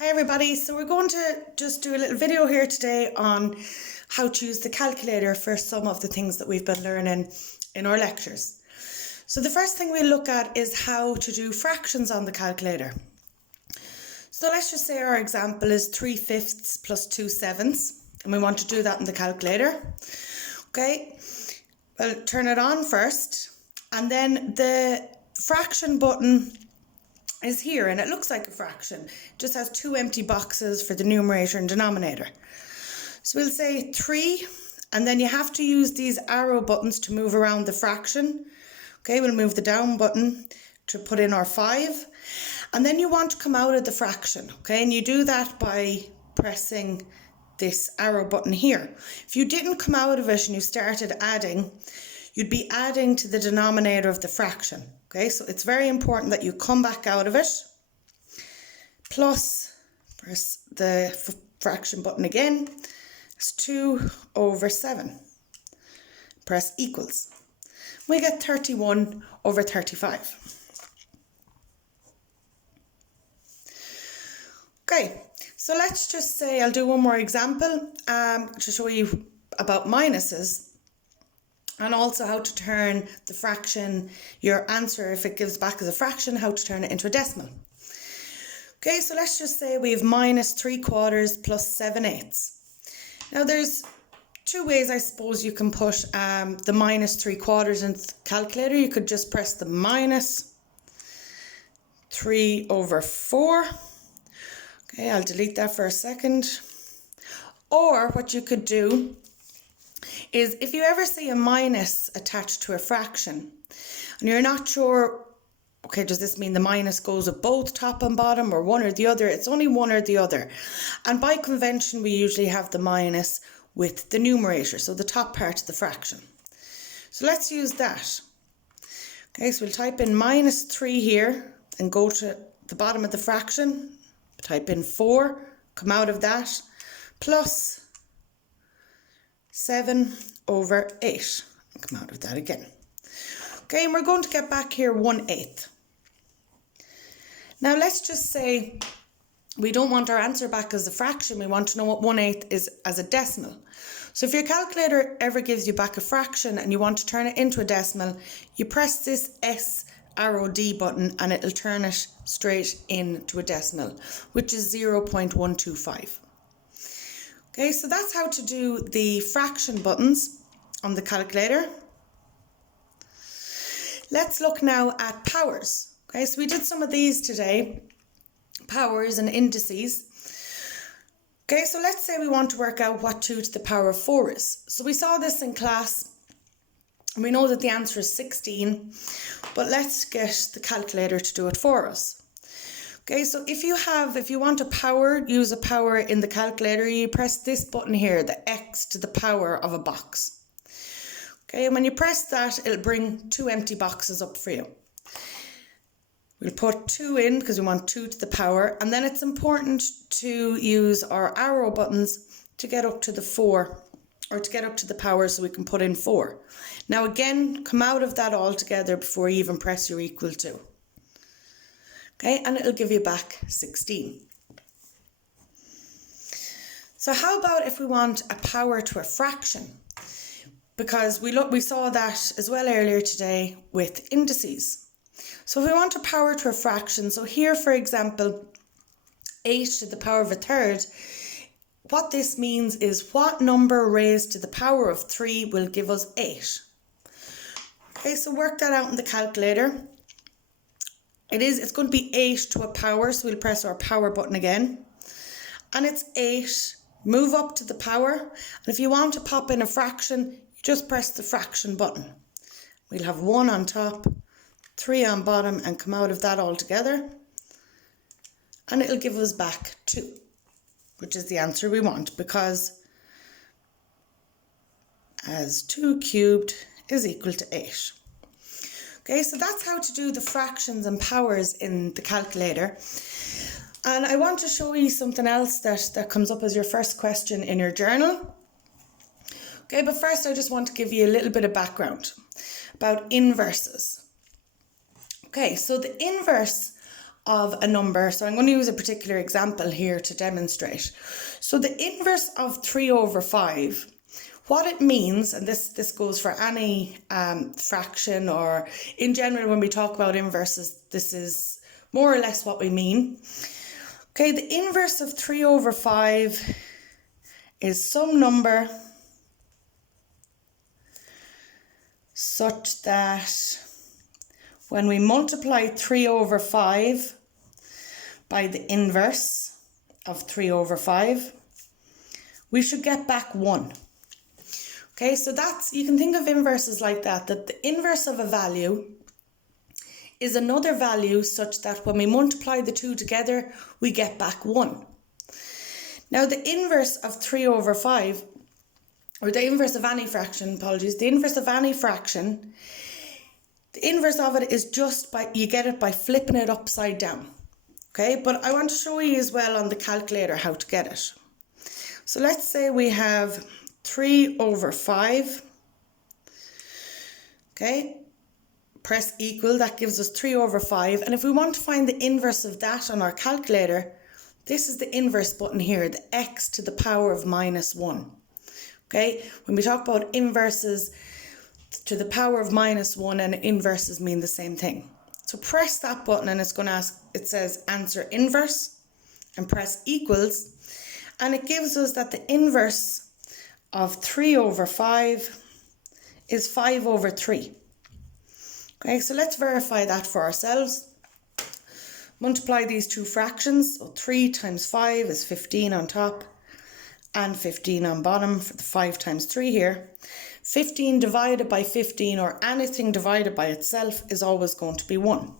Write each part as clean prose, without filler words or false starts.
Hi everybody, so we're going to just do a little video here today on how to use the calculator for some of the things that we've been learning in our lectures. So the first thing we'll look at is how to do fractions on the calculator. So let's just say our example is 3/5 plus 2/7 and we want to do that in the calculator. Okay, well, turn it on first and then the fraction button is here and it looks like a fraction. It just has two empty boxes for the numerator and denominator. So we'll say 3 and then you have to use these arrow buttons to move around the fraction. Okay, we'll move the down button to put in our 5 and then you want to come out of the fraction. Okay, and you do that by pressing this arrow button here. If you didn't come out of it and you started adding, you'd be adding to the denominator of the fraction. Okay, so it's very important that you come back out of it, plus press the fraction button again, it's 2/7. Press equals. We get 31/35. Okay, so let's just say, I'll do one more example to show you about minuses. And also how to turn the fraction, your answer, if it gives back as a fraction, how to turn it into a decimal. Okay, so let's just say we have -3/4 plus 7/8. Now there's two ways I suppose you can put the -3/4 into the calculator. You could just press the -3/4. Okay, I'll delete that for a second. Or what you could do is if you ever see a minus attached to a fraction and you're not sure, okay, does this mean the minus goes with both top and bottom or one or the other? It's only one or the other. And by convention, we usually have the minus with the numerator, so the top part of the fraction. So let's use that. Okay, so we'll type in -3 here and go to the bottom of the fraction, type in 4, come out of that, plus 7/8, and come out of that again. Okay, and we're going to get back here 1/8. Now let's just say we don't want our answer back as a fraction, we want to know what 1/8 is as a decimal. So if your calculator ever gives you back a fraction and you want to turn it into a decimal, you press this S arrow D button and it'll turn it straight into a decimal, which is 0.125. Okay, so that's how to do the fraction buttons on the calculator. Let's look now at powers. Okay, so we did some of these today, powers and indices. Okay, so let's say we want to work out what 2 to the power of 4 is. So we saw this in class and we know that the answer is 16, but let's get the calculator to do it for us. Okay, so if you want to use a power in the calculator, you press this button here, the X to the power of a box. Okay, and when you press that, it'll bring 2 empty boxes up for you. We'll put 2 in because we want 2 to the power, and then it's important to use our arrow buttons to get up to the 4, or to get up to the power so we can put in 4. Now again, come out of that altogether before you even press your equal to. Okay, and it'll give you back 16. So how about if we want a power to a fraction? Because we saw that as well earlier today with indices. So if we want a power to a fraction, so here for example, 8 to the power of a third, what this means is what number raised to the power of 3 will give us 8. Okay, so work that out in the calculator. It's going to be 8 to a power, so we'll press our power button again. And it's 8, move up to the power. And if you want to pop in a fraction, you just press the fraction button. We'll have 1 on top, 3 on bottom, and come out of that all together. And it'll give us back 2, which is the answer we want, because as 2 cubed is equal to 8. Okay, so that's how to do the fractions and powers in the calculator. And I want to show you something else that comes up as your first question in your journal. Okay, but first I just want to give you a little bit of background about inverses. Okay, so the inverse of a number. So I'm going to use a particular example here to demonstrate. So the inverse of 3 over 5, what it means, and this goes for any fraction, or in general when we talk about inverses, this is more or less what we mean. Okay, the inverse of 3 over 5 is some number such that when we multiply 3 over 5 by the inverse of 3 over 5, we should get back 1. Okay, so that's, you can think of inverses like that the inverse of a value is another value such that when we multiply the two together, we get back 1. Now the inverse of 3 over 5, or the inverse of any fraction, the inverse of any fraction, the inverse of it is just you get it by flipping it upside down. Okay, but I want to show you as well on the calculator how to get it. So let's say we have 3 over 5. Okay, press equal, that gives us 3 over 5. And if we want to find the inverse of that on our calculator, this is the inverse button here, the x to the power of minus 1. Okay, when we talk about inverses, to the power of minus 1 and inverses mean the same thing. So press that button and it's going to ask, it says answer inverse, and press equals, and it gives us that the inverse of 3 over 5 is 5 over 3. Okay, so let's verify that for ourselves. Multiply these two fractions, so 3 times 5 is 15 on top and 15 on bottom for the 5 times 3 here. 15 divided by 15, or anything divided by itself, is always going to be 1.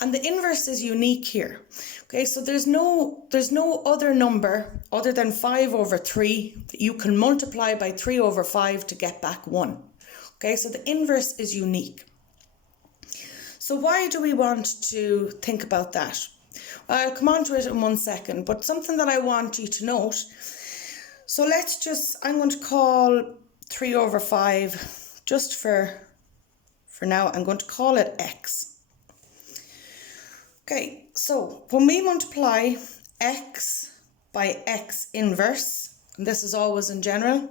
And the inverse is unique here. Okay, so there's no other number other than 5 over 3 that you can multiply by 3 over 5 to get back 1. Okay, so the inverse is unique. So why do we want to think about that? Well, I'll come on to it in 1 second, but something that I want you to note. So I'm going to call 3 over 5, just for now, I'm going to call it x. Okay, so when we multiply x by x inverse, and this is always in general,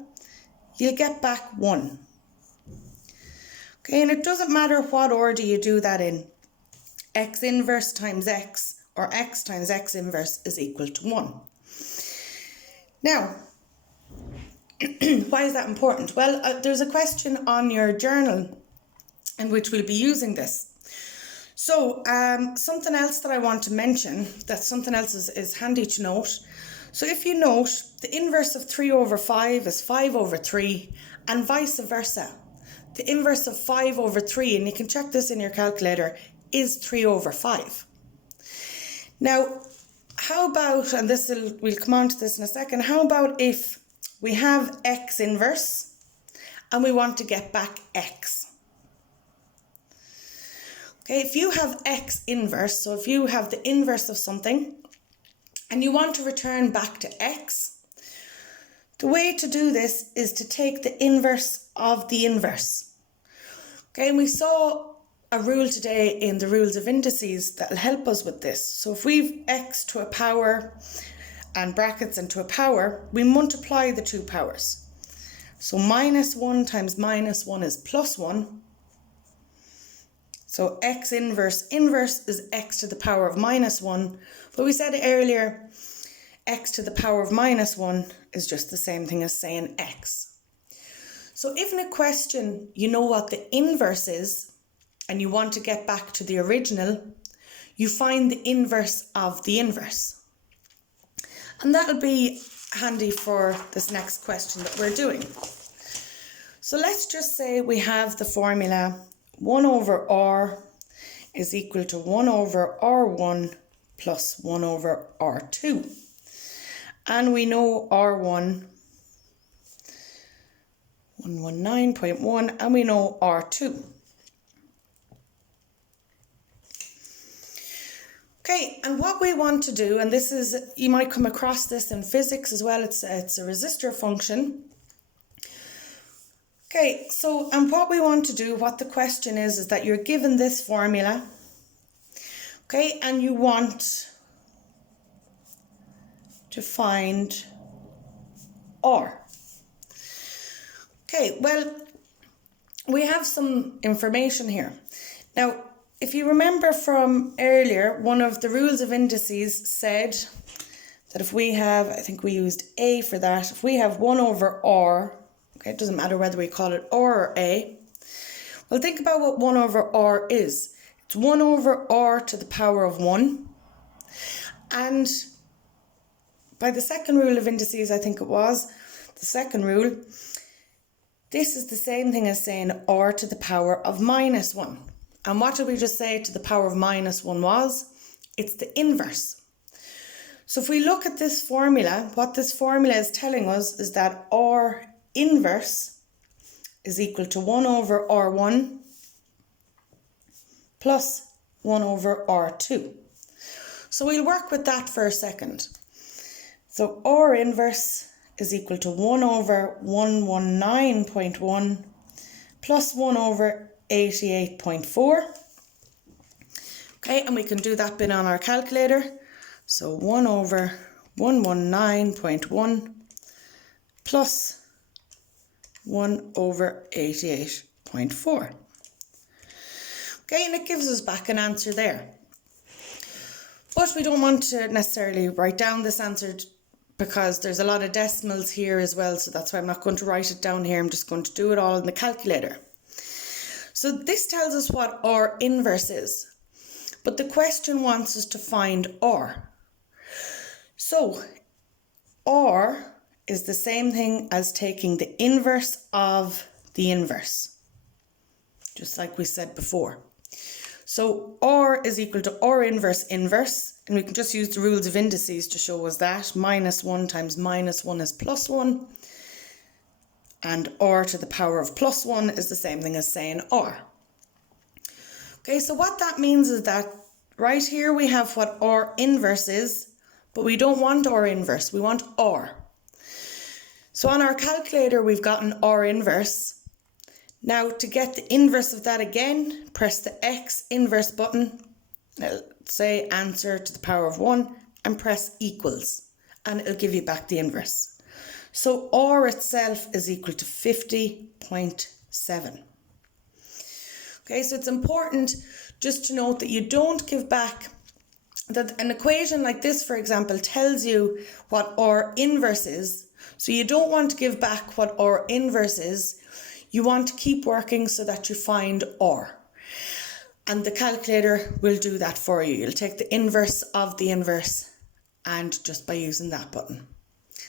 you'll get back 1. Okay, and it doesn't matter what order you do that in. X inverse times x, or x times x inverse, is equal to 1. Now, why is that important? Well, there's a question on your journal in which we'll be using this. So something else that I want to mention, something else is handy to note. So if you note, the inverse of 3 over 5 is 5 over 3, and vice versa. The inverse of 5 over 3, and you can check this in your calculator, is 3 over 5. Now, how about, and we'll come on to this in a second, how about if we have x inverse and we want to get back x? Okay, if you have x inverse, so if you have the inverse of something and you want to return back to x, the way to do this is to take the inverse of the inverse. Okay, and we saw a rule today in the rules of indices that will help us with this. So if we've x to a power and brackets and to a power, we multiply the two powers. So minus 1 times minus 1 is plus 1. So x inverse is x to the power of minus 1. But we said earlier, x to the power of minus 1 is just the same thing as saying x. So if in a question you know what the inverse is and you want to get back to the original, you find the inverse of the inverse. And that'll be handy for this next question that we're doing. So let's just say we have the formula 1 over r is equal to 1 over r1 plus 1 over r2. And we know r1, 119.1, and we know r2. Okay, and what we want to do, and this is, you might come across this in physics as well, it's a resistor function. Okay, so, and what we want to do, what the question is that you're given this formula. Okay, and you want to find R. Okay, well, we have some information here. Now, if you remember from earlier, one of the rules of indices said that if we have, I think we used A for that, if we have 1 over R, okay, it doesn't matter whether we call it R or A, well, think about what 1 over R is. It's 1 over R to the power of 1. And by the second rule of indices, I think it was, the second rule, this is the same thing as saying R to the power of minus 1. And what did we just say to the power of minus 1 was? It's the inverse. So if we look at this formula, what this formula is telling us is that R inverse is equal to 1 over R1 plus 1 over R2. So we'll work with that for a second. So R inverse is equal to 1 over 119.1 plus 1 over 88.4. Okay, and we can do that bit on our calculator. So 1 over 119.1 plus 1 over 88.4. Okay, and it gives us back an answer there. But we don't want to necessarily write down this answer because there's a lot of decimals here as well, so that's why I'm not going to write it down here. I'm just going to do it all in the calculator. So this tells us what R inverse is, but the question wants us to find R. So R is the same thing as taking the inverse of the inverse, just like we said before. So R is equal to R inverse inverse, and we can just use the rules of indices to show us that. Minus 1 times minus 1 is plus 1, and R to the power of plus 1 is the same thing as saying R. Okay, so what that means is that right here we have what R inverse is, but we don't want R inverse, we want R. So on our calculator we've gotten R inverse. Now to get the inverse of that again, press the X inverse button, say answer to the power of 1, and press equals, and it'll give you back the inverse. So R itself is equal to 50.7. Okay, so it's important just to note that you don't give back, that an equation like this, for example, tells you what R inverse is. So you don't want to give back what R inverse is. You want to keep working so that you find R. And the calculator will do that for you. You'll take the inverse of the inverse, and just by using that button.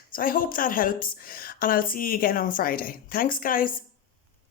So I hope that helps, and I'll see you again on Friday. Thanks, guys.